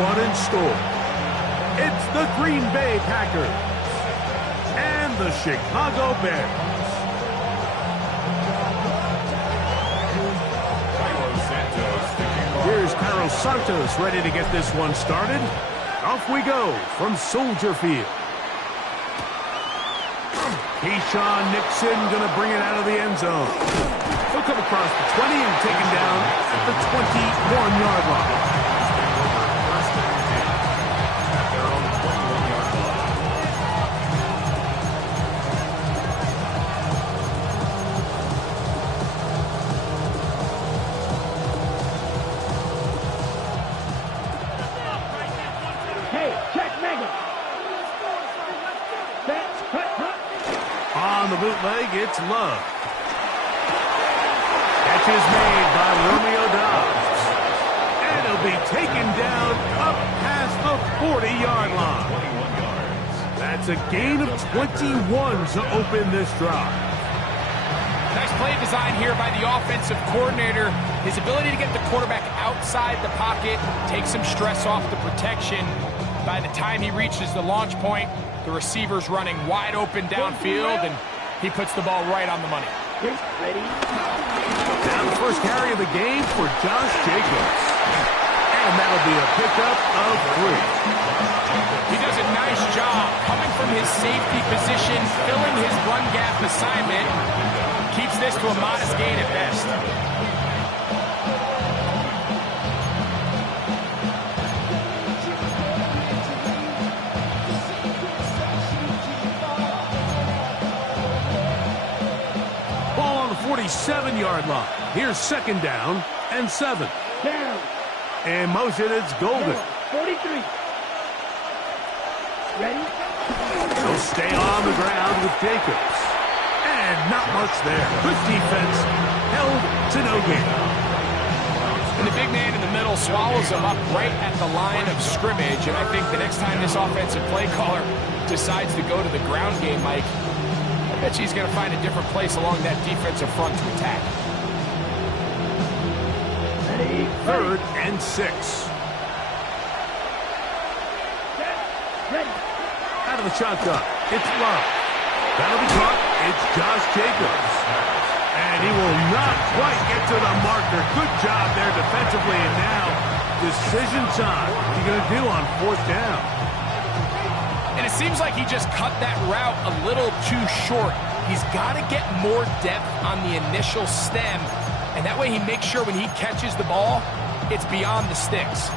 one in store. It's the Green Bay Packers and the Chicago Bears. Here's Carlos Santos ready to get this one started. Off we go from Soldier Field. Keyshawn Nixon going to bring it out of the end zone. He'll come across the 20 and taken down at the 21-yard line. On the bootleg, it's Love. Catch is made by Romeo Dobbs. And he'll be taken down up past the 40-yard line. That's a gain of 21 to open this drive. Nice play design here by the offensive coordinator. His ability to get the quarterback outside the pocket, take some stress off the protection. By the time he reaches the launch point, the receiver's running wide open downfield, and he puts the ball right on the money. Ready? Now the first carry of the game for Josh Jacobs. And that'll be a pickup of 3. He does a nice job coming from his safety position, filling his run gap assignment. Keeps this to a modest gain at best. Ball on the 47-yard line. Here's second down and 7. Down. In motion, it's Golden. 43. Ready? He'll stay on the ground with Jacobs. And not much there. Good defense. Held to no gain. And the big man in the middle swallows him up right at the line of scrimmage. And I think the next time this offensive play caller decides to go to the ground game, Mike, I bet he's going to find a different place along that defensive front to attack. Ready? 3rd and 6. Ready. Out of the shotgun, it's Love. That'll be caught. It's Josh Jacobs. And he will not quite get to the marker. Good job there defensively. And now, decision time. What are you going to do on 4th down? And it seems like he just cut that route a little too short. He's got to get more depth on the initial stem. And that way he makes sure when he catches the ball, it's beyond the sticks.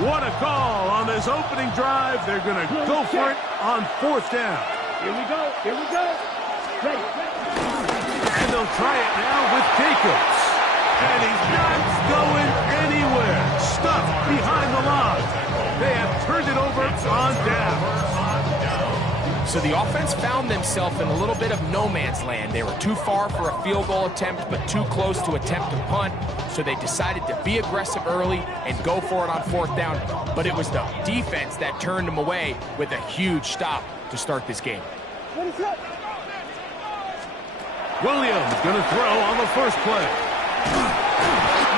What a call on this opening drive. They're going to go for it on 4th down. Here we go. Here we go. Ready. And they'll try it now with Jacobs. And he's not going anywhere. Stuffed behind the line. They have turned it over on down. So the offense found themselves in a little bit of no man's land. They were too far for a field goal attempt, but too close to attempt a punt. So they decided to be aggressive early and go for it on 4th down. But it was the defense that turned them away with a huge stop to start this game. Williams going to throw on the first play.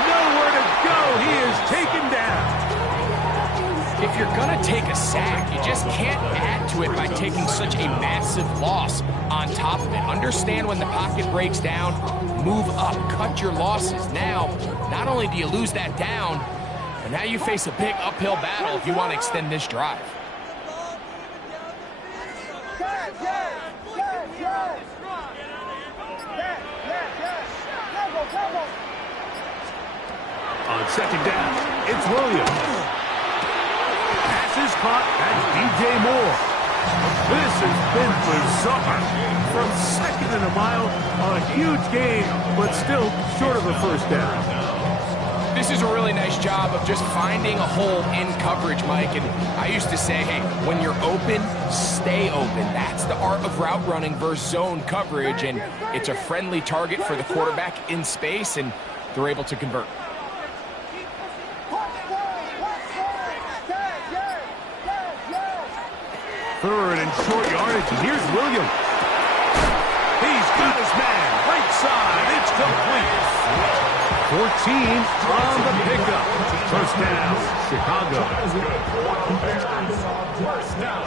Nowhere to go. He is taken down. If you're going to take a sack, you just can't add to it by taking such a massive loss on top of it. Understand when the pocket breaks down, move up, cut your losses. Now, not only do you lose that down, but now you face a big uphill battle if you want to extend this drive. On 2nd down, it's Williams. Pass is caught. That's DJ Moore. This has been bizarre. From 2nd and a mile, a huge gain, but still short of a 1st down. This is a really nice job of just finding a hole in coverage, Mike. And I used to say, hey, when you're open, stay open. That's the art of route running versus zone coverage. And it's a friendly target for the quarterback in space, and they're able to convert. 3rd and short yardage. Here's Williams. He's got his man. Right side. It's complete. 14 on the pickup. First down, Chicago. First down.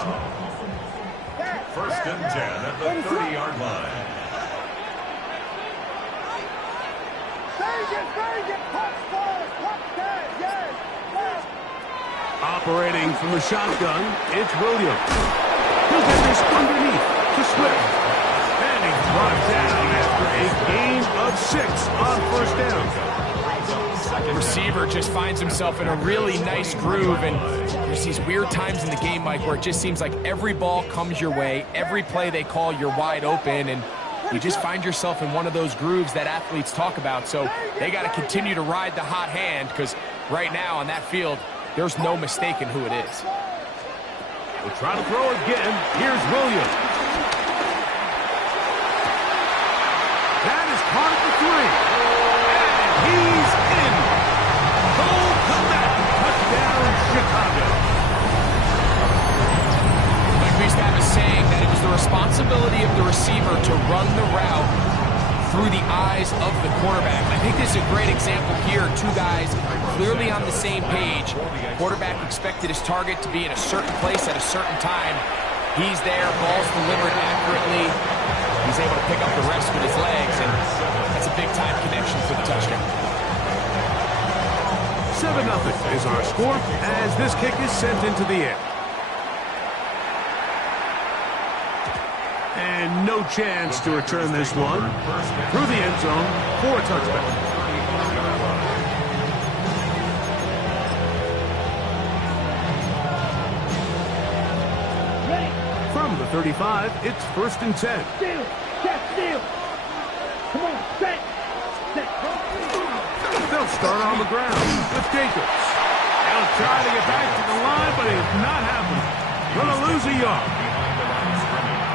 First and 10 at the 30-yard line. Operating from the shotgun, it's Williams. He'll get this underneath to Swift. And he's brought down after a gain of 6 on first down. Receiver just finds himself in a really nice groove, and there's these weird times in the game, Mike, where it just seems like every ball comes your way, every play they call, you're wide open, and you just find yourself in one of those grooves that athletes talk about. So they got to continue to ride the hot hand, because right now on that field, there's no mistaking who it is. We'll try to throw again. Here's Williams. That is caught at the 3. And he's in. Goal comeback. Touchdown, Chicago. Like we used to have a saying that it was the responsibility of the receiver to run the route through the eyes of the quarterback. I think this is a great example here. Two guys clearly on the same page. Quarterback expected his target to be in a certain place at a certain time. He's there, ball's delivered accurately. He's able to pick up the rest with his legs, and that's a big-time connection for the touchdown. 7-0 is our score as this kick is sent into the air. And no chance to return this one through the end zone for a touchdown. From the 35, it's first and 10. Steal. Check, steal. Come on, set. They'll start on the ground with Jacobs. They'll try to get back to the line, but it's not happening. Gonna lose a yard.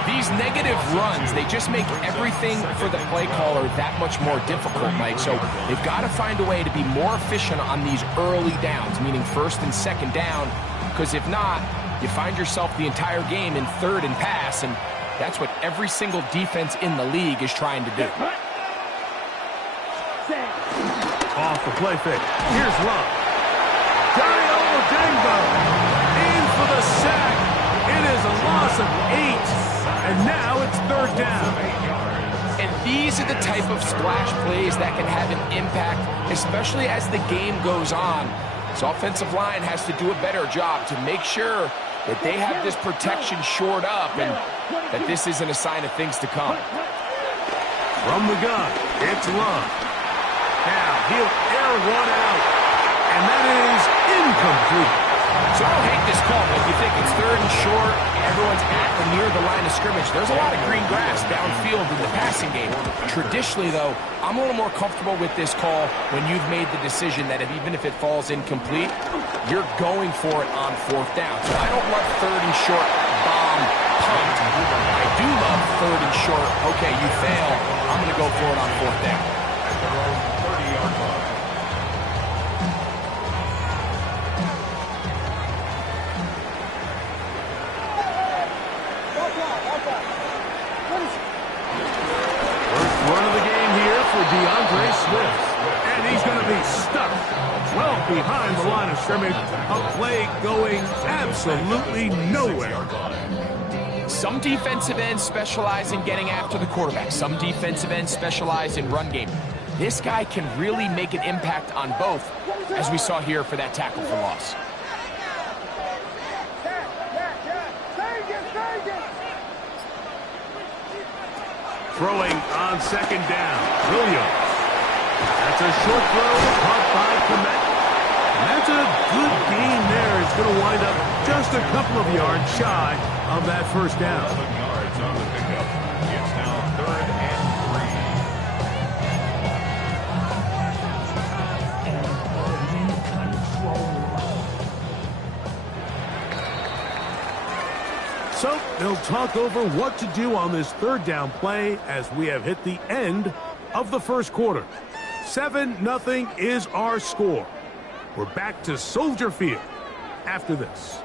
These negative runs, they just make everything for the play caller that much more difficult, Mike. So they've got to find a way to be more efficient on these early downs, meaning first and second down, because if not, you find yourself the entire game in third and pass, and that's what every single defense in the league is trying to do. Off the play fake. Here's Love. Dario Odengo in for the sack. It is a loss of 8. And now it's third down. And these are the type of splash plays that can have an impact, especially as the game goes on. This offensive line has to do a better job to make sure that they have this protection shored up and that this isn't a sign of things to come. From the gun, it's Love. Now he'll air one out, and that is incomplete. So I don't hate this call, but you think it's third and short, everyone's at or near the line of scrimmage. There's a lot of green grass downfield in the passing game. Traditionally, though, I'm a little more comfortable with this call when you've made the decision that even if it falls incomplete, you're going for it on fourth down. So I don't love third and short bomb punt. I do love third and short, okay, you fail, I'm going to go for it on fourth down. At their own 30-yard line. Swift, and he's going to be stuck well behind the line of scrimmage. A play going absolutely nowhere. Some defensive ends specialize in getting after the quarterback. Some defensive ends specialize in run game. This guy can really make an impact on both, as we saw here for that tackle for loss. Throwing on second down, Williams. That's a short throw, caught by Komet. And that's a good gain there. It's going to wind up just a couple of yards shy of that first down. 11 yards on the pickup. It's now third and 3. So they'll talk over what to do on this third down play as we have hit the end of the first quarter. 7-0 is our score. We're back to Soldier Field after this.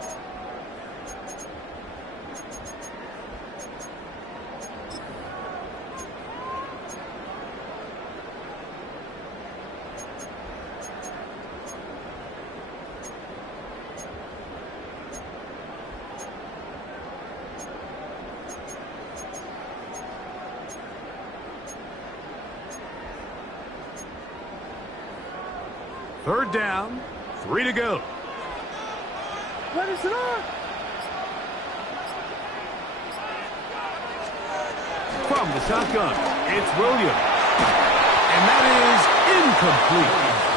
Third down, 3 to go. Let us on. From the shotgun, it's Williams. And that is incomplete.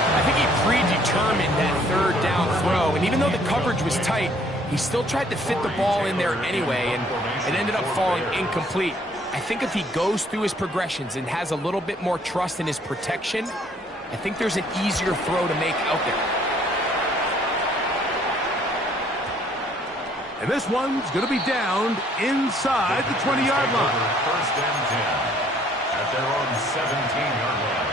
I think he predetermined that third down throw, and even though the coverage was tight, he still tried to fit the ball in there anyway, and it ended up falling incomplete. I think if he goes through his progressions and has a little bit more trust in his protection, I think there's an easier throw to make out there. And this one's going to be down inside the 20-yard line. First and 10 at their own 17-yard line.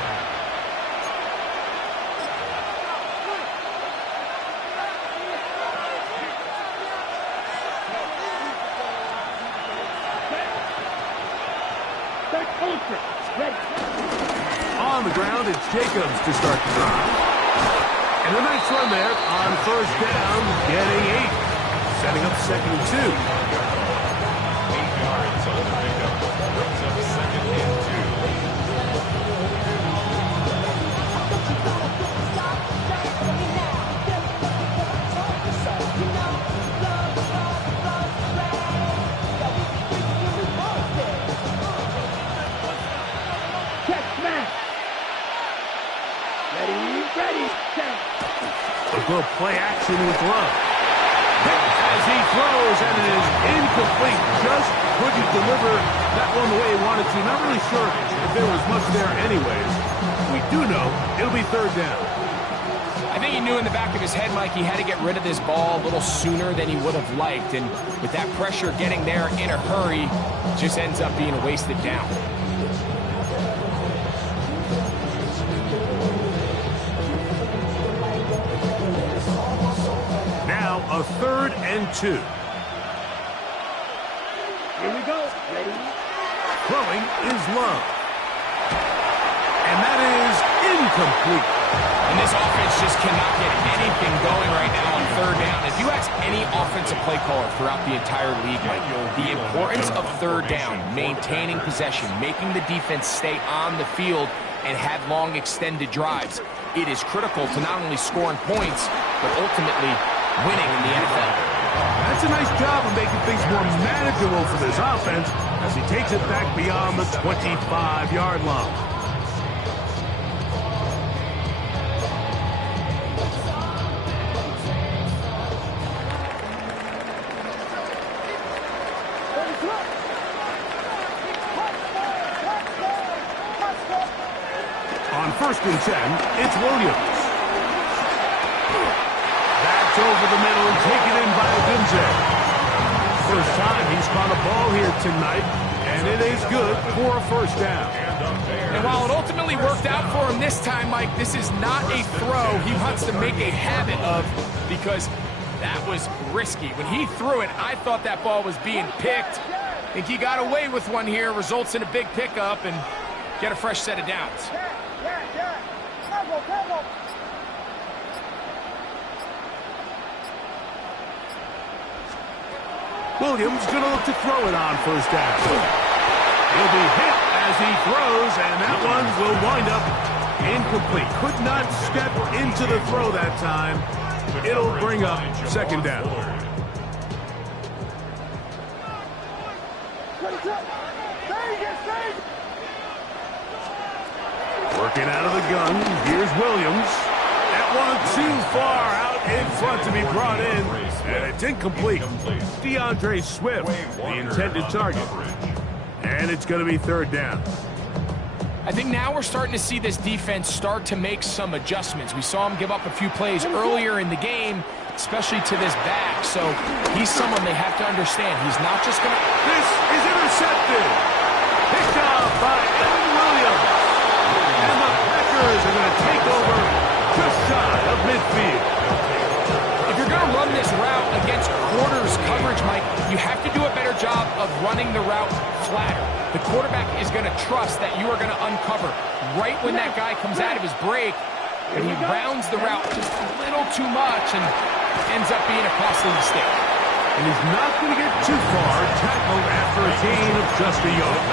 On the ground, it's Jacobs to start the drive. And a nice run there on first down, getting 8. Setting up 2nd and 2. 8 yards on the pickup. Brings up 2nd and 2. Check, smash. Ready, check. A good play action with Love. As he throws, and it is incomplete. Just couldn't deliver that one the way he wanted to. Not really sure if there was much there anyways. We do know it'll be third down. I think he knew in the back of his head, Mike, he had to get rid of this ball a little sooner than he would have liked. And with that pressure getting there in a hurry, it just ends up being a wasted down. A 3rd and 2. Here we go. Ready? Throwing is Love. And that is incomplete. And this offense just cannot get anything going right now on third down. If you ask any offensive play caller throughout the entire league, Mike, the importance of third down, maintaining possession, making the defense stay on the field and have long extended drives, it is critical to not only scoring points, but ultimately winning in the NFL. That's a nice job of making things more manageable for this offense as he takes it back beyond the 25-yard line. On 1st and 10, it's Williams. Over the middle and taken in by Odunze. First time he's caught a ball here tonight, and it is good for a first down. And while it ultimately worked out for him this time, Mike, this is not a throw he wants to make a habit of because that was risky. When he threw it, I thought that ball was being picked. I think he got away with one here, results in a big pickup and get a fresh set of downs. Williams going to look to throw it on first down. He'll be hit as he throws, and that one will wind up incomplete. Could not step into the throw that time. It'll bring up 2nd down. Working out of the gun, here's Williams. That one too far out in front to be brought in, and it's incomplete. DeAndre Swift, the intended target. And it's going to be 3rd down. I think now we're starting to see this defense start to make some adjustments. We saw him give up a few plays earlier in the game, especially to this back. So he's someone they have to understand. He's not just going to... This is intercepted. Picked off by Evan Williams. And the Packers are going to take over just shy of midfield. If you're going to run this route against quarters coverage, Mike, you have to do a better job of running the route flatter. The quarterback is going to trust that you are going to uncover right when that guy comes out of his break, but he rounds the route just a little too much and ends up being a costly mistake. And he's not going to get too far, tackled after a gain of just a yard.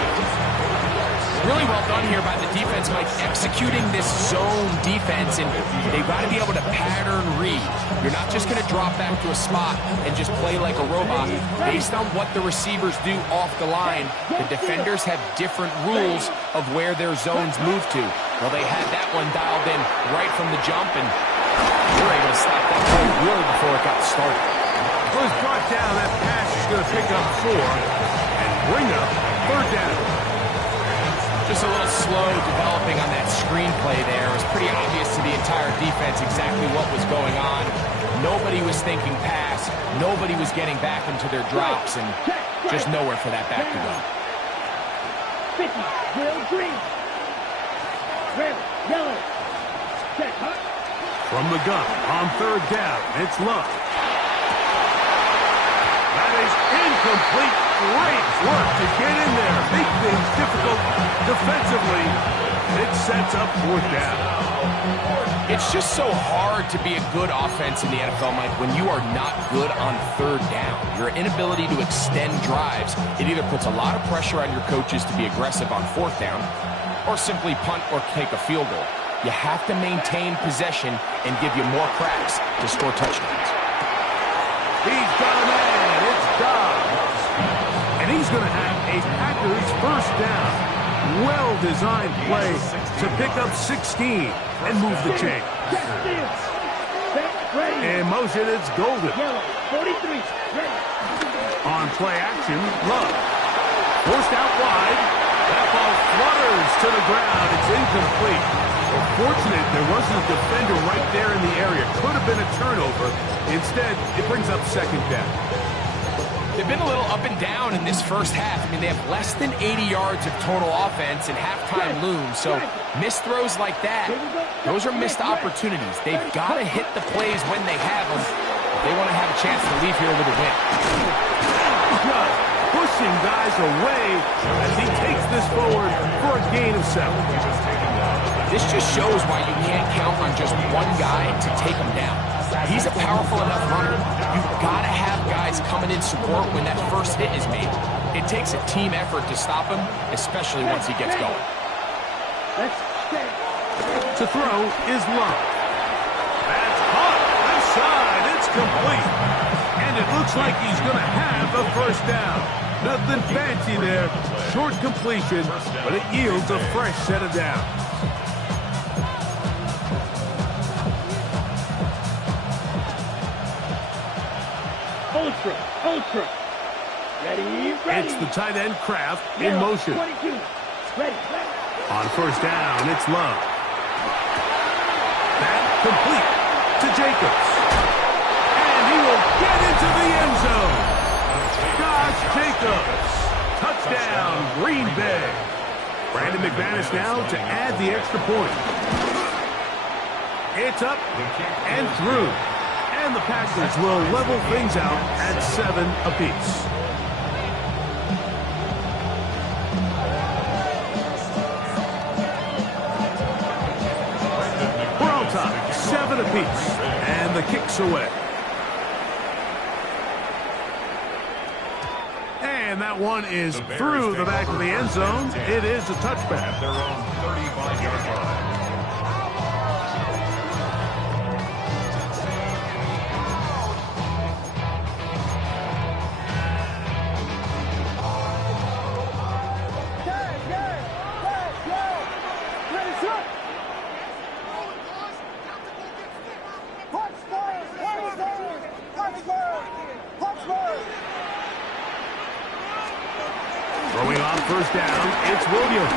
really well done here by the defense, Mike, executing this zone defense, and they've got to be able to pattern read. You're not just going to drop back to a spot and just play like a robot. Based on what the receivers do off the line, the defenders have different rules of where their zones move to. Well, they had that one dialed in right from the jump, and they were able to stop that play really before it got started. Was brought down. That pass is going to pick up 4 and bring up 3rd down. Just a little slow developing on that screenplay there. It was pretty obvious to the entire defense exactly what was going on. Nobody was thinking pass. Nobody was getting back into their drops, and just nowhere for that back to go. 50, Will Green. Red, yellow. Check, huh? From the gun on 3rd down, it's Love. That is incomplete. Great work to get in there. Make things difficult defensively. It sets up 4th down. It's just so hard to be a good offense in the NFL, Mike, when you are not good on 3rd down. Your inability to extend drives, it either puts a lot of pressure on your coaches to be aggressive on 4th down or simply punt or take a field goal. You have to maintain possession and give you more cracks to score touchdowns. He's got a man. It's Dobbs. And he's going to have a Packers 1st down. Well-designed play to pick up 16 and move the chain. In motion, it's Golden. 43, ready. On play action, Love. Forced out wide. That ball flutters to the ground. It's incomplete. Fortunate there wasn't a defender right there in the area. Could have been a turnover. Instead, it brings up 2nd down. They've been a little up and down in this first half. I mean, they have less than 80 yards of total offense and halftime looms. So missed throws like that, those are missed opportunities. They've got to hit the plays when they have them if they want to have a chance to leave here with a win. Just pushing guys away as he takes this forward for a gain of 7. This just shows why you can't count on just one guy to take him down. He's a powerful enough runner. You've got to have guys coming in support when that first hit is made. It takes a team effort to stop him, especially once he gets going. To throw is Love. That's caught. Left side. It's complete. And it looks like he's going to have a 1st down. Nothing fancy there. Short completion, but it yields a fresh set of downs. Ultra. Ready. It's the tight end Kraft in motion. 22. Ready. On 1st down, it's Love. That complete to Jacobs. And he will get into the end zone. Josh Jacobs. Touchdown, Green Bay. Brandon McManus now to add the extra point. It's up and through. And the Packers will level things out at 7 apiece. We're on top, 7 apiece. And the kick's away. And that one is through the back of the end zone. It is a touchback. At their own 35-yard line. Throwing on 1st down, it's Williams.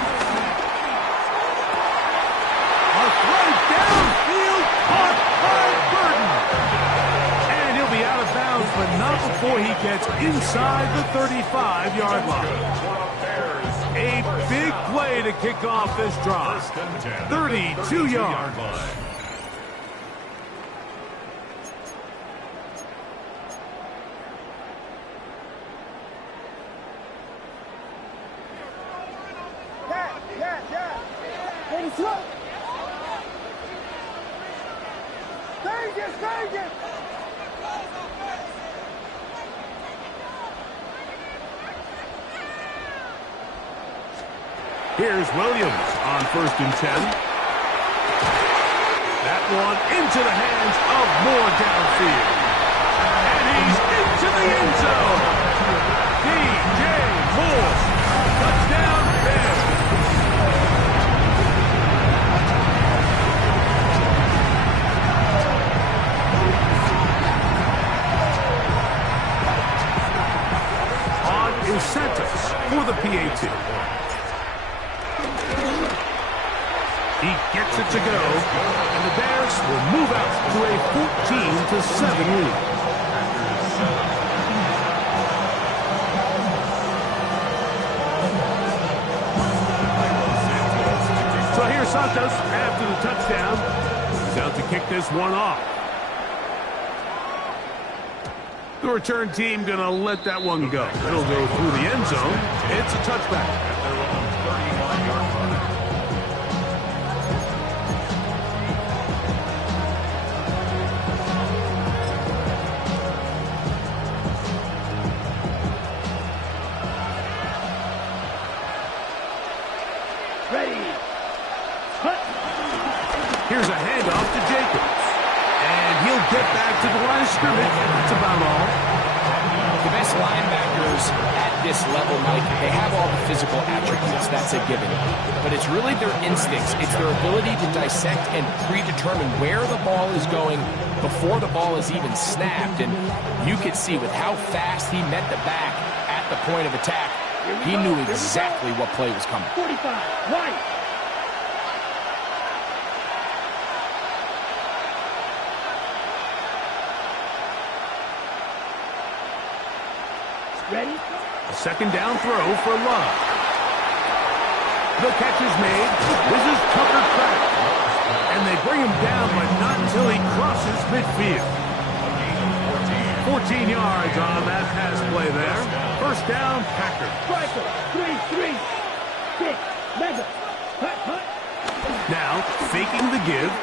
A throw downfield caught by Burton. And he'll be out of bounds, but not before he gets inside the 35-yard line. A big play to kick off this drive. 32 yards. Here's Williams on 1st and 10. That one into the hands of Moore downfield. And he's into the end zone. DJ Moore. Touchdown, Bears. On is Santos for the PAT. He gets it to go, and the Bears will move out to a 14-7 lead. So here's Santos after the touchdown. He's out to kick this one off. The return team going to let that one go. It'll go through the end zone. It's a touchback. Here's a handoff to Jacobs. And he'll get back to the line of scrimmage. That's about all. The best linebackers at this level, Mike, they have all the physical attributes. That's a given. But it's really their instincts. It's their ability to dissect and predetermine where the ball is going before the ball is even snapped. And you could see with how fast he met the back at the point of attack, he knew exactly what play was coming. 45, right. Ready? A second down throw for Love. The catch is made. This is Tucker Kraft. And they bring him down, but not until he crosses midfield. 14 yards on that pass play there. First down, Packers. Striker, 3-3. 6, mega. Hut, hut. Now, faking the give.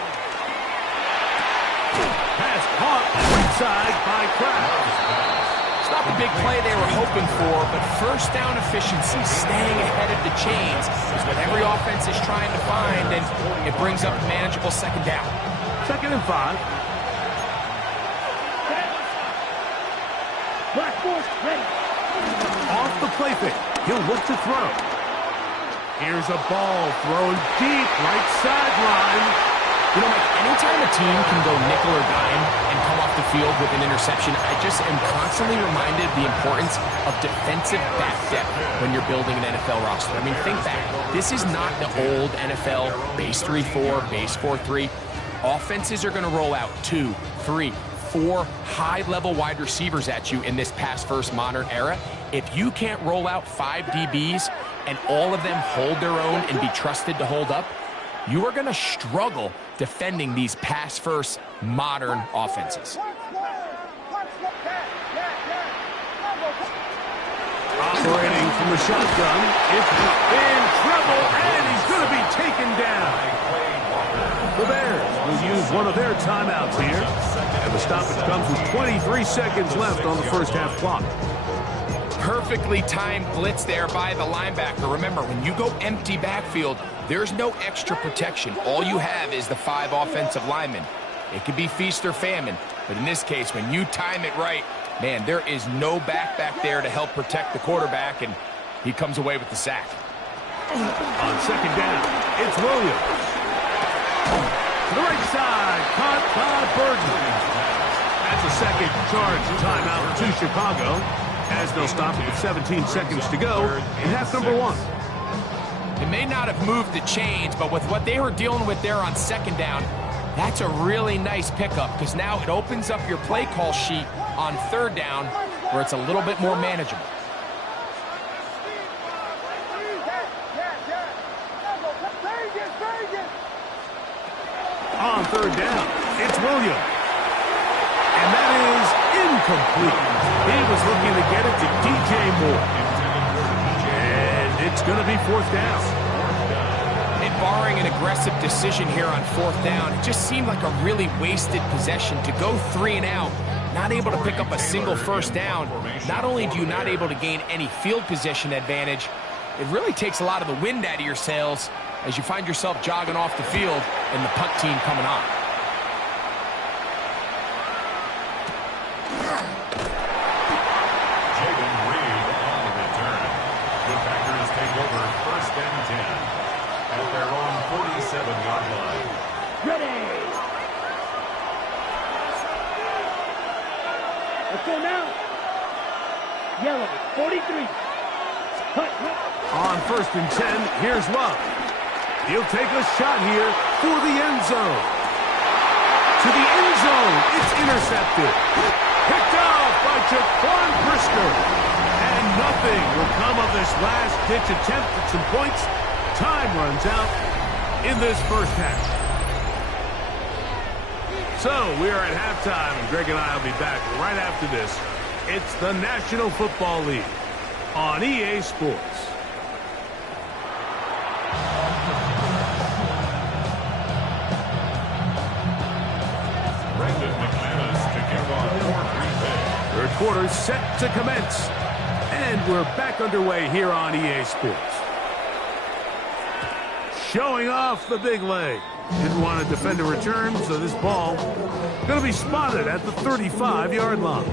Pass caught right side by Kraft. It's not the big play they were hoping for, but first down efficiency, staying ahead of the chains, is what every offense is trying to find, and it brings up a manageable second down. 2nd and 5. Black force, ready. Off the play fake. He'll look to throw. Here's a ball thrown deep right sideline. You know, Mike, anytime a team can go nickel or dime and come off the field with an interception, I just am constantly reminded of the importance of defensive back depth when you're building an NFL roster. I mean, think back. This is not the old NFL base 3-4, base 4-3. Offenses are going to roll out 2, 3, 4 high-level wide receivers at you in this pass-first modern era. If you can't roll out 5 DBs and all of them hold their own and be trusted to hold up, you are going to struggle defending these pass-first modern offenses. Operating from the shotgun, it's in trouble, and he's going to be taken down. The Bears will use one of their timeouts here, and the stoppage comes with 23 seconds left on the first half clock. Perfectly timed blitz there by the linebacker. Remember, when you go empty backfield, there's no extra protection. All you have is the 5 offensive linemen. It could be feast or famine, but in this case, when you time it right, man, there is no back there to help protect the quarterback, and he comes away with the sack. On second down, it's Williams. To the right side, caught by Burton. That's a second charge timeout to Chicago, as they'll stop it with 17 seconds to go in half number 1. It may not have moved the chains, but with what they were dealing with there on second down, that's a really nice pickup, because now it opens up your play call sheet on third down where it's a little bit more manageable. On third down, it's Williams. And that is incomplete. He was looking to get it to DJ Moore. And it's going to be 4th down. And barring an aggressive decision here on 4th down, it just seemed like a really wasted possession to go 3 and out, not able to pick up a single first down. Not only do you not able to gain any field position advantage, it really takes a lot of the wind out of your sails as you find yourself jogging off the field and the punt team coming on. Over 1st and 10 at their own 47-yard line. Ready. Let's go now. Yellow, 43. Hut. On 1st and 10, here's Love. He'll take a shot here for the end zone. To the end zone, it's intercepted. Picked off by Jaquan Brisker. And nothing will come of this last-ditch attempt at some points. Time runs out in this first half. So we are at halftime, and Greg and I will be back right after this. It's the National Football League on EA Sports. Brendan McManus to give on fourth Green Bay. Third quarter set to commence. And we're back underway here on EA Sports. Showing off the big leg. Didn't want to defend a return, so this ball going to be spotted at the 35-yard line.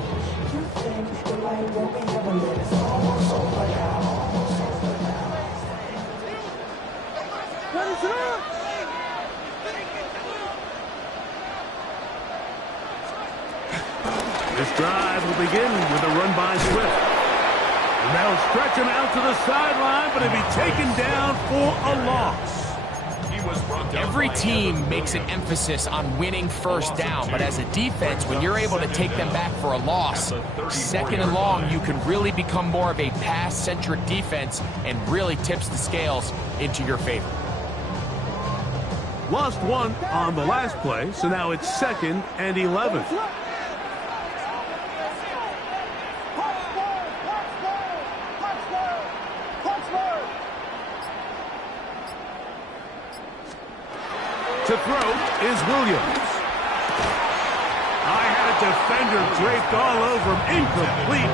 This drive will begin with a run by Swift. And they'll stretch him out to the sideline, but he'll be taken down for a loss. Every team makes an emphasis on winning first down, but as a defense, when you're able to take them back for a loss, 2nd and long, you can really become more of a pass-centric defense and really tips the scales into your favor. Lost one on the last play, so now it's 2nd and 11. To throw is Williams. I had a defender draped all over him. Incomplete.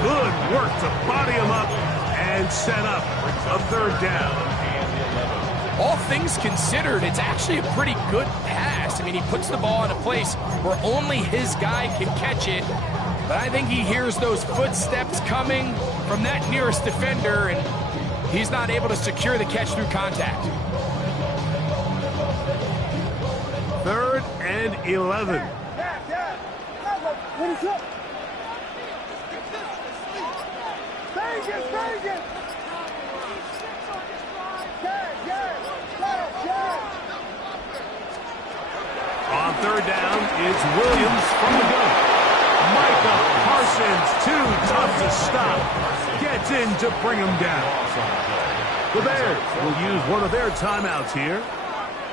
Good work to body him up and set up a 3rd down. All things considered, it's actually a pretty good pass. I mean, he puts the ball in a place where only his guy can catch it. But I think he hears those footsteps coming from that nearest defender, and he's not able to secure the catch through contact. 3rd and 11. On 3rd down is Williams from the gun. Micah Parsons, too tough to stop. Gets in to bring him down. The Bears will use one of their timeouts here.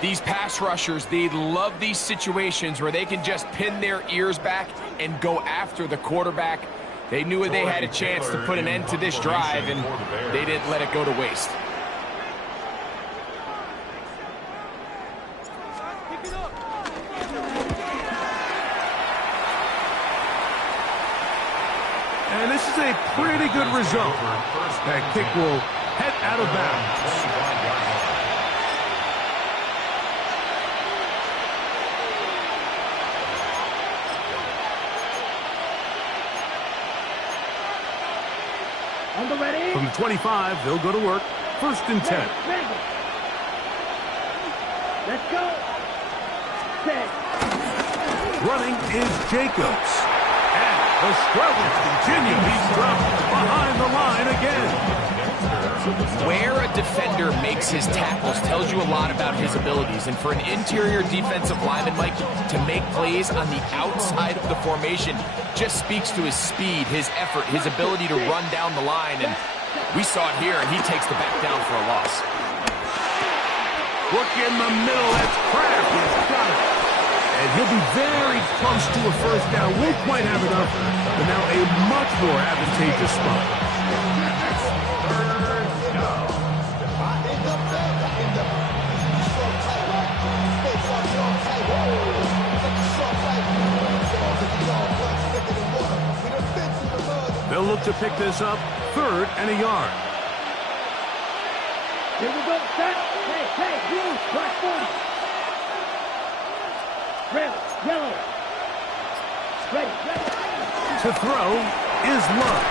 These pass rushers, they love these situations where they can just pin their ears back and go after the quarterback. They knew they had a chance to put an end to this drive, and they didn't let it go to waste. And this is a pretty good result. That kick will head out of bounds. From the 25, they'll go to work. 1st and 10. Let's go. Running is Jacobs. And the struggles continue. He's dropped behind the line again. Where a defender makes his tackles tells you a lot about his abilities. And for an interior defensive lineman, Mike, to make plays on the outside of the formation just speaks to his speed, his effort, his ability to run down the line. And we saw it here, and he takes the back down for a loss. Look in the middle. That's Kraft. He's got it. And he'll be very close to a 1st down. Won't quite have enough, but now a much more advantageous spot. They'll look to pick this up 3rd and a yard. Here we go. Set. Hey, blue. Black 40. Red. Yellow. Ready. To throw is Love.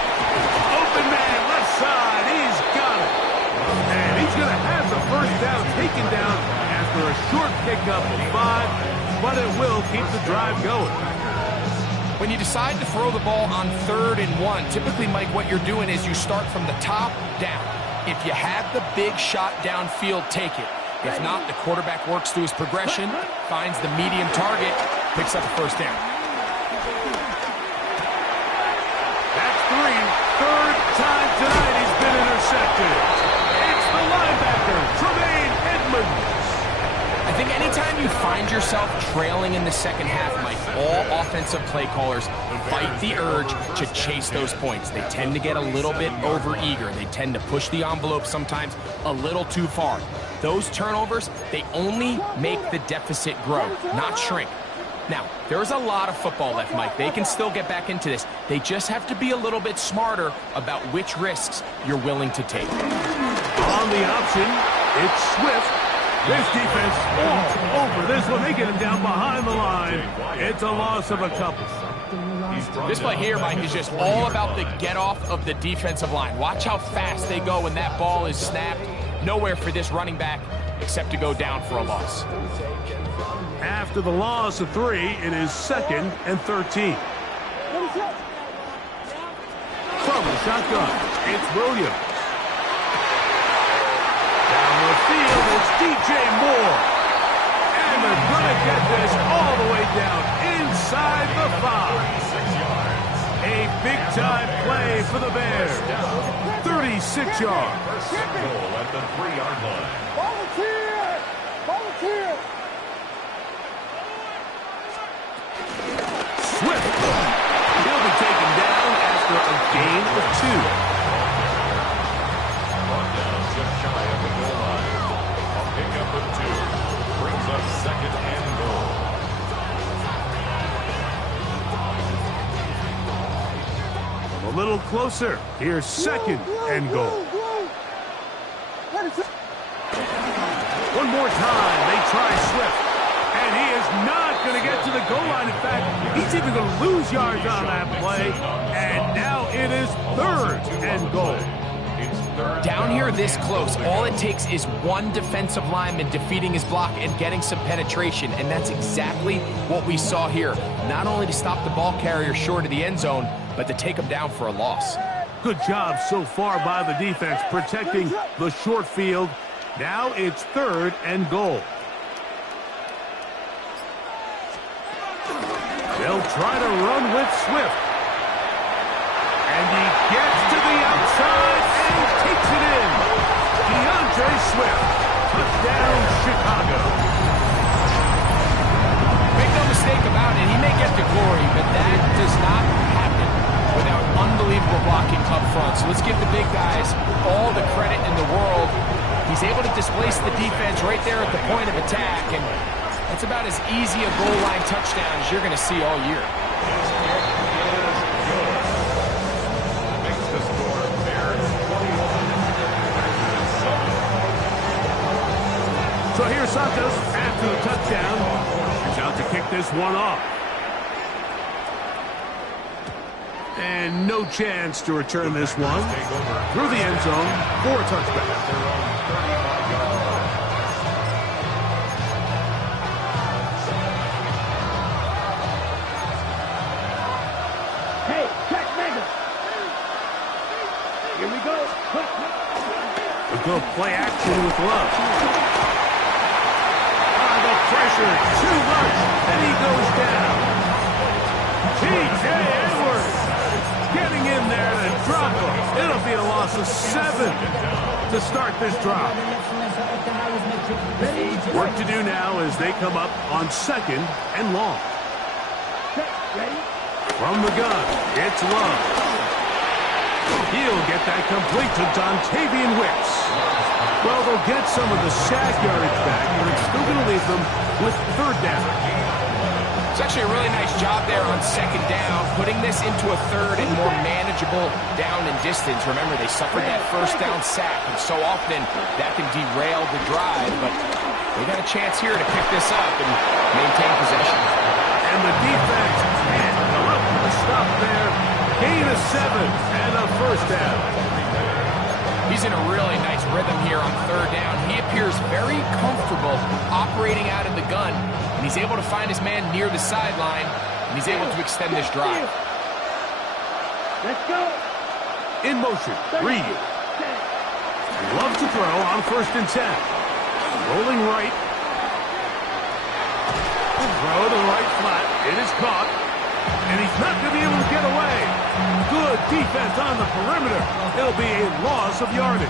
Open man, left side. He's got it. And he's going to have the first down taken down after a short pickup of 5, but it will keep the drive going. When you decide to throw the ball on 3rd and 1, typically, Mike, what you're doing is you start from the top down. If you have the big shot downfield, take it. If not, the quarterback works through his progression, finds the medium target, picks up the first down. That's 3. Third time tonight he's been intercepted. It's the linebacker, Tremaine Edmonds. I think anytime you find yourself trailing in the second half, Mike, all offensive play callers fight the urge to chase those points. They tend to get a little bit over-eager. They tend to push the envelope sometimes a little too far. Those turnovers, they only make the deficit grow, not shrink. Now, there's a lot of football left, Mike. They can still get back into this. They just have to be a little bit smarter about which risks you're willing to take. On the option, it's Swift. This defense all over this one. They get him down behind the line. It's a loss of a couple. This play here, Mike, is just all about the get-off of the defensive line. Watch how fast they go when that ball is snapped. Nowhere for this running back except to go down for a loss. After the loss of 3, it is 2nd and 13. From the shotgun, it's Williams. Down the field, it's DJ Moore. And they're going to get this all the way down inside the 5. A big-time play for the Bears. 36 yards. First goal at the 3-yard line. Volunteer! Swift. He'll be taken down after a gain of 2. Brought down just shy of the goal line. A pickup of 2. Brings up 2nd and goal. A little closer. Here's 2nd and goal. One more time. They try Swift. And he is not going to get to the goal line. In fact, he's even going to lose yards on that play. And now it is 3rd and goal. Down here this close, all it takes is one defensive lineman defeating his block and getting some penetration, and that's exactly what we saw here. Not only to stop the ball carrier short of the end zone, but to take him down for a loss. Good job so far by the defense protecting the short field. Now it's 3rd and goal. They'll try to run with Swift. And he gets to the outside and takes it in. DeAndre Swift. Touchdown, Chicago. Make no mistake about it, he may get the glory, but that does not happen without unbelievable blocking up front. So let's give the big guys all the credit in the world. He's able to displace the defense right there at the point of attack, and that's about as easy a goal line touchdown as you're going to see all year. So here's Santos after the touchdown. He's out to kick this one off. And no chance to return this one through the end zone for a touchback. Hey, check Mega. Here we go. We go play action with Love. The pressure, too much, and he goes down. T.J. Edwards getting in there to drop him. It'll be a loss of 7 to start this drive. Work to do now as they come up on 2nd and long. From the gun, it's Love. He'll get that complete to Dontavian Wicks. Well, they'll get some of the sack yardage back, but it's still going to leave them with 3rd down. It's actually a really nice job there on second down, putting this into a third and more manageable down and distance. Remember, they suffered that first down sack, and so often that can derail the drive, but they got a chance here to pick this up and maintain possession. And the defense can't come up with a stop there. Gain of 7 and a first down. He's in a really nice rhythm here on third down. He appears very comfortable operating out of the gun, and he's able to find his man near the sideline, and he's able to extend this drive. Let's go. In motion, Reed. Loves to throw on 1st and 10. Rolling right. Throw to the right flat. It is caught. And he's not going to be able to get away. Good defense on the perimeter. It'll be a loss of yardage.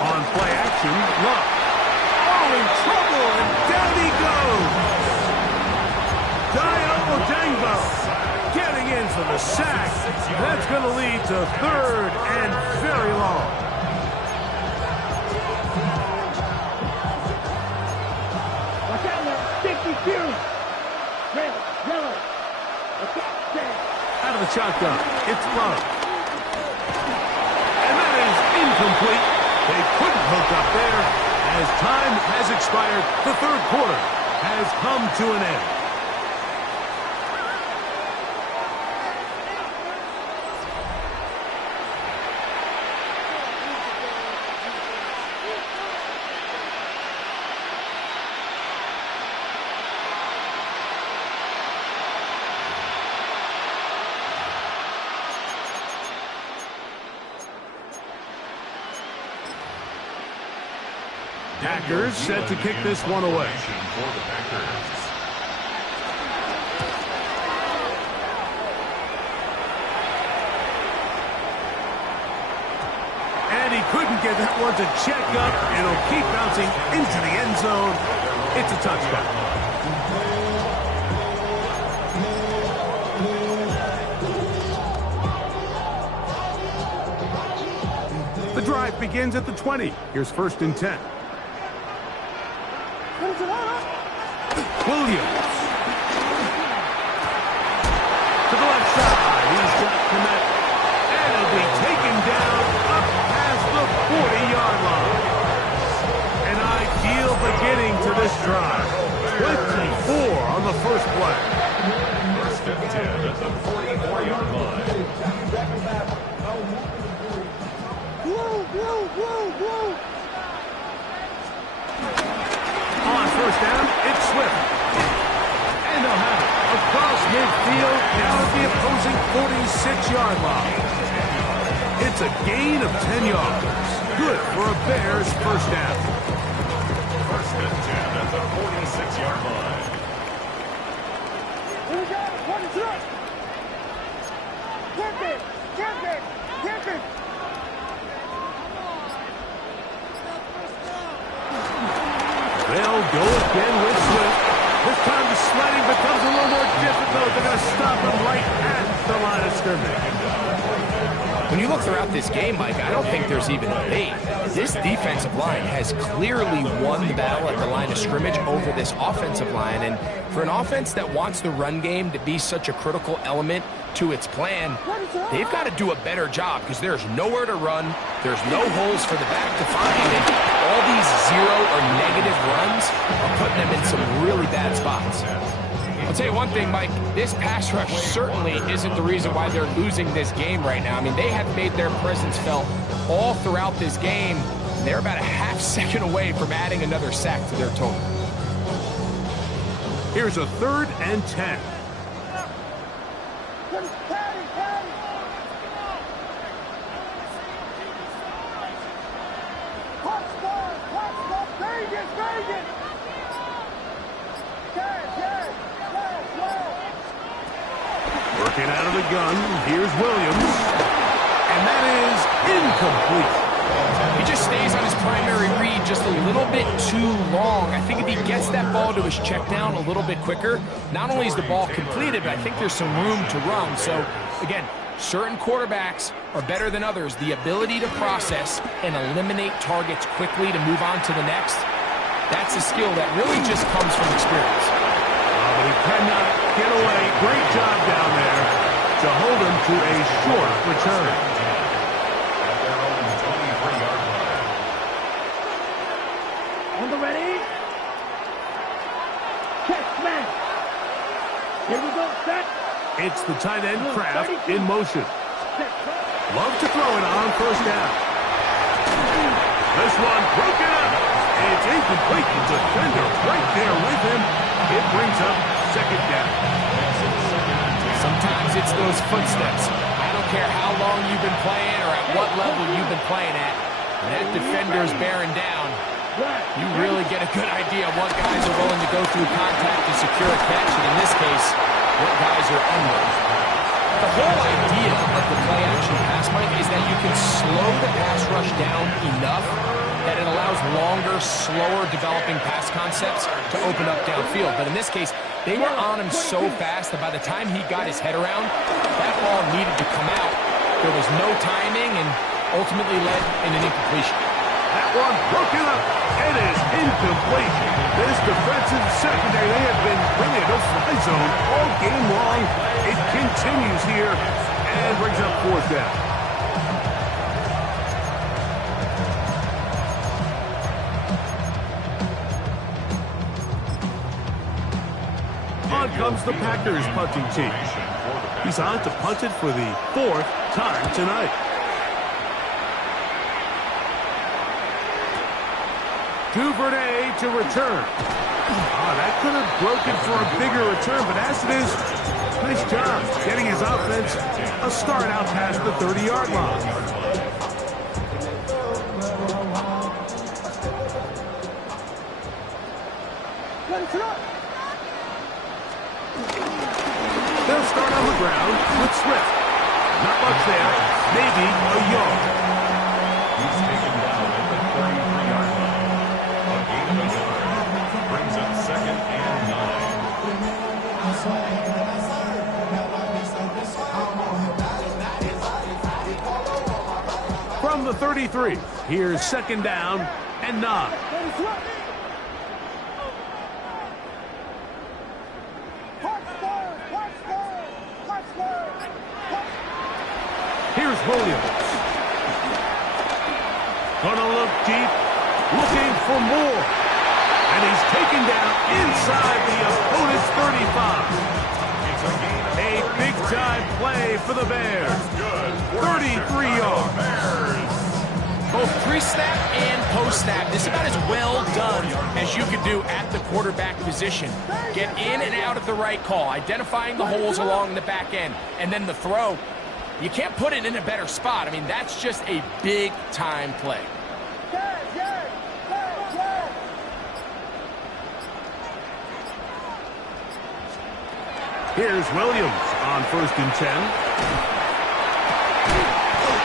On play action, Luck. Oh, in trouble, and down he goes. Dio Odengo getting in for the sack. That's going to lead to 3rd and very long. Out of the shotgun, it's Love. And that is incomplete. They couldn't hook up there. As time has expired, the 3rd quarter has come to an end. Packers set to kick this one away. And he couldn't get that one to check up. It'll keep bouncing into the end zone. It's a touchdown. The drive begins at the 20. Here's 1st and 10. Williams. To the left side. He's got Connect. And it'll be taken down up past the 40-yard line. An ideal beginning to this drive. 24 on the first play. 1st and 10 at the 44-yard line. On 1st down, it's Swift. And they'll have it across midfield, down at the opposing 46-yard line. It's a gain of 10 yards. Good for a Bears 1st down. 1st and 10 at the 46-yard line. Here we go. What is it? Kick it. Kick it. Kick it. They'll go again with Swift. This time the sledding becomes a little more difficult. They're going to stop him right at the line of scrimmage. When you look throughout this game, Mike, I don't think there's even a debate. This defensive line has clearly won the battle at the line of scrimmage over this offensive line. And for an offense that wants the run game to be such a critical element to its plan, they've got to do a better job because there's nowhere to run. There's no holes for the back to find. And all these 0 or negative runs are putting them in some really bad spots. I'll tell you one thing, Mike, this pass rush certainly isn't the reason why they're losing this game right now. I mean, they have made their presence felt all throughout this game. They're about a half second away from adding another sack to their total. Here's a 3rd and 10. Working out of the gun, here's Williams. And that is incomplete. He just stays on his primary read just a little bit too long. I think if he gets that ball to his check down a little bit quicker, not only is the ball completed, but I think there's some room to run. So, again, Certain quarterbacks are better than others. The ability to process and eliminate targets quickly to move on to the next, that's a skill that really just comes from experience. But he cannot get away. Great job down there to hold him to a short return. On the ready. Check, man. Here we go, set. It's the tight end Kraft in motion. Love to throw it on first down. This one broken up. It's incomplete. The defender right there with him. It brings up second down. Sometimes it's those footsteps. I don't care how long you've been playing or at what level you've been playing at. When that defender's bearing down, you really get a good idea of what guys are willing to go through contact to secure a catch, and in this case, what guys are unwilling. The whole idea of the play-action pass, Mike, is that you can slow the pass rush down enough that it allows longer, slower developing pass concepts to open up downfield. But in this case, they were on him so fast that by the time he got his head around, that ball needed to come out. There was no timing and ultimately led in an incompletion. That one broken up. It is incomplete. This defensive secondary, they have been bringing a fly zone all game long. It continues here and brings up fourth down. On comes the Packers punting team. He's on to punt it for the fourth time tonight. Duvernay to return. That could have broken for a bigger return, but as it is, nice job getting his offense a start out past the 30-yard line. They'll start on the ground with Swift. Not much there, maybe a yard. He's taken down at the 33-yard line. A gain of a yard brings up second and 9. From the 33, here's second down and 9. Here's Williams. Gonna look deep, looking for more. And he's taken down inside the opponent's 35. A big-time play for the Bears. 33 yards. Both pre-snap and post-snap, this is about as well done as you could do at the quarterback position. Get in and out at the right call, identifying the holes along the back end, and then the throw. You can't put it in a better spot. I mean, that's just a big-time play. Here's Williams on 1st and 10.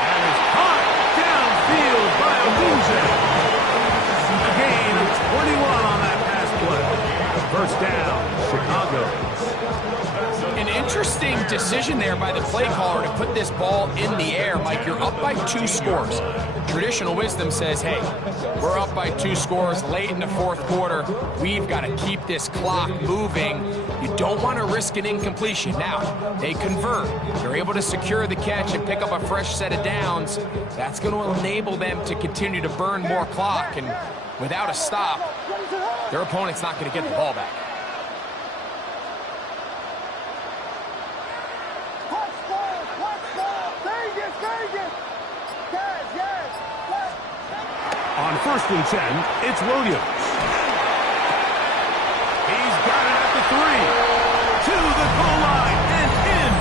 And it's caught downfield by Abuja. A gain of 21 on that pass play. First down, Chicago. An interesting decision there by the play caller to put this ball in the air. Mike, you're up by 2 scores. Traditional wisdom says, hey, we're up by 2 scores late in the 4th quarter. We've got to keep this clock moving. You don't want to risk an incompletion. Now, they convert. They're able to secure the catch and pick up a fresh set of downs. That's going to enable them to continue to burn more clock. And without a stop, their opponent's not going to get the ball back. On 1st and 10, it's Williams. He's got it at the 3. To the goal line and in.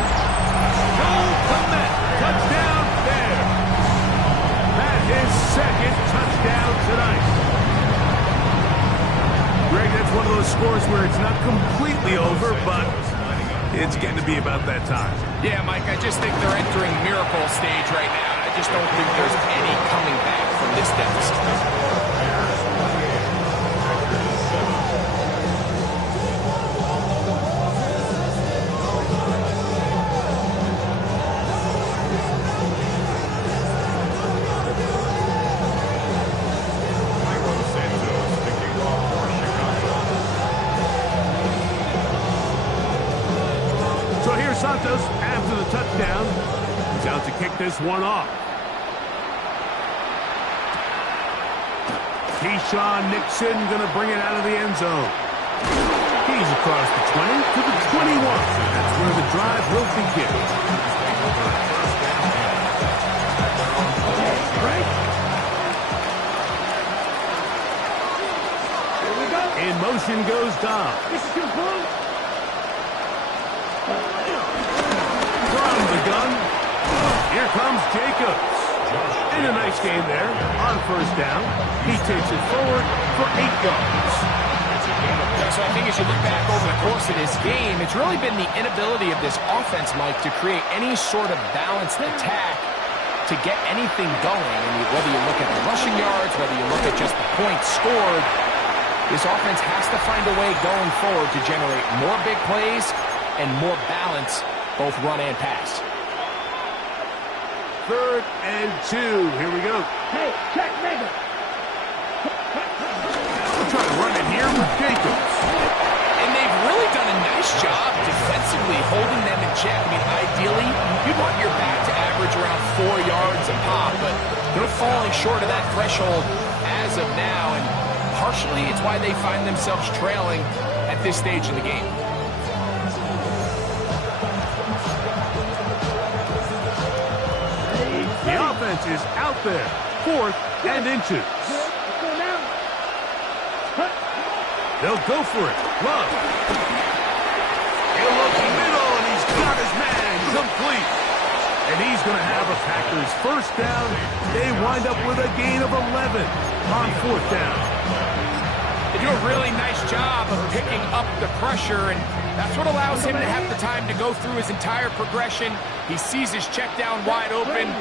Goal commit. Touchdown there. That's his 2nd touchdown tonight. Greg, that's one of those scores where it's not completely over, but it's getting to be about that time. Yeah, Mike, I just think they're entering miracle stage right now. I just don't think there's any coming back from this deficit. Santos, after the touchdown, he's out to kick this one off. Keyshawn Nixon going to bring it out of the end zone. He's across the 20 to the 21. That's where the drive will begin. In motion goes Dom. From the gun, here comes Jacobs. And a nice game there on first down. He takes it forward for 8 yards. So I think as you look back over the course of this game, it's really been the inability of this offense, Mike, to create any sort of balanced attack to get anything going. And whether you look at the rushing yards, whether you look at just the points scored, this offense has to find a way going forward to generate more big plays and more balance, both run and pass. 3rd and 2. Here we go. Hey, check, nigga. We'll try to run it here with Jacobs. And they've really done a nice job defensively holding them in check. I mean, ideally, you want your back to average around 4 yards a pop, but they're falling short of that threshold as of now, and partially it's why they find themselves trailing at this stage in the game. The offense is out there. 4th and inches. They'll go for it. Love. He'll look middle, and he's got his man complete. And he's going to have a Packers first down. They wind up with a gain of 11 on 4th down. They do a really nice job of picking up the pressure, and that's what allows him to have the time to go through his entire progression. He sees his check down wide open,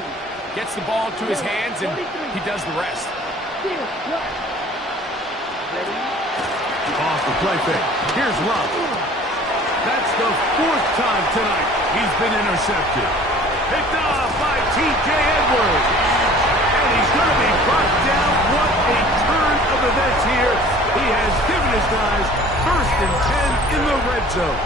gets the ball to his hands, and he does the rest. Off the play fake. Here's Love. That's the 4th time tonight he's been intercepted. Picked off by T.J. Edwards. And he's going to be brought down. What a turn of events here. He has given his guys 1st and 10 in the red zone.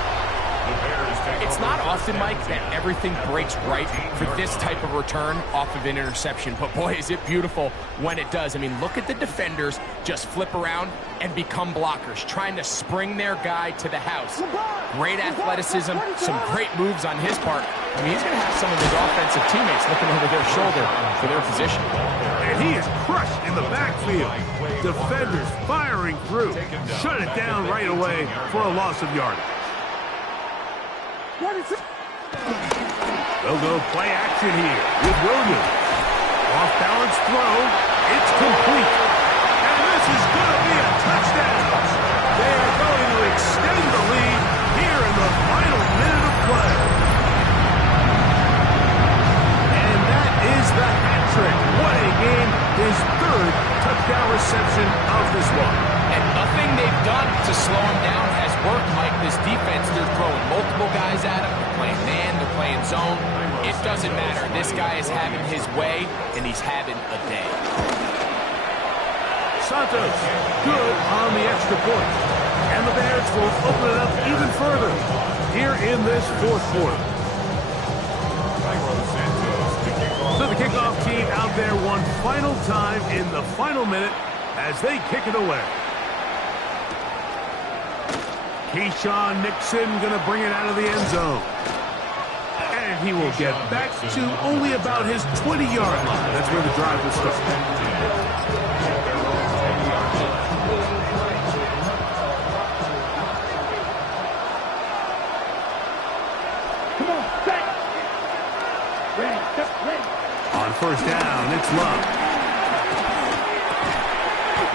It's not often, Mike, that everything breaks right for this type of return off of an interception. But, boy, is it beautiful when it does. I mean, look at the defenders just flip around and become blockers, trying to spring their guy to the house. Great athleticism, some great moves on his part. I mean, he's going to have some of his offensive teammates looking over their shoulder for their position. And he is crushed in the backfield. Defenders firing through. Shut it down right away for a loss of yardage. They'll go play action here with Williams. Off balance throw. It's complete. And this is going to be a touchdown. They are going to extend the lead here in the final minute of play. And that is the hat trick. What a game. His 3rd touchdown reception of this one. And nothing they've done to slow him down has worked, Mike. This defense, they're throwing multiple guys at him. They're playing man, they're playing zone. It doesn't matter. This guy is having his way, and he's having a day. Santos, good on the extra point. And the Bears will open it up even further here in this 4th quarter. So the kickoff team out there one final time in the final minute as they kick it away. Keyshawn Nixon going to bring it out of the end zone. And he will get back to only about his 20-yard line. That's where the drive will start. Come on, back. Ready. On first down, it's Love.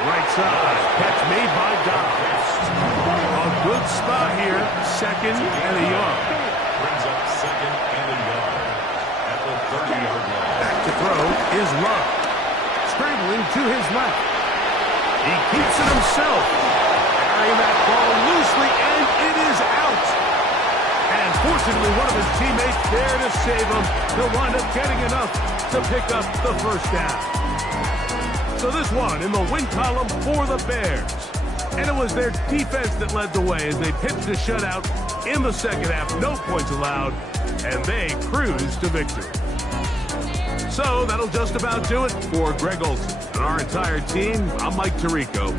Right side, catch made by Dobbs. A good spot here, 2nd and a yard. Brings up 2nd and a yard at the 30-yard line. Back to throw is Love. Scrambling to his left. He keeps it himself. Carrying that ball loosely, and it is out. And fortunately, one of his teammates there to save him. He'll wind up getting enough to pick up the first down. So this one in the win column for the Bears. And it was their defense that led the way as they pitched a shutout in the second half. No points allowed. and they cruise to victory. So that'll just about do it for Greg Olson and our entire team. I'm Mike Tirico.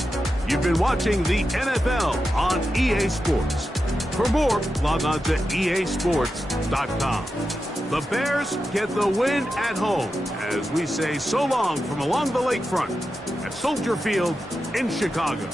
You've been watching the NFL on EA Sports. For more, log on to easports.com. The Bears get the win at home as we say so long from along the lakefront at Soldier Field in Chicago.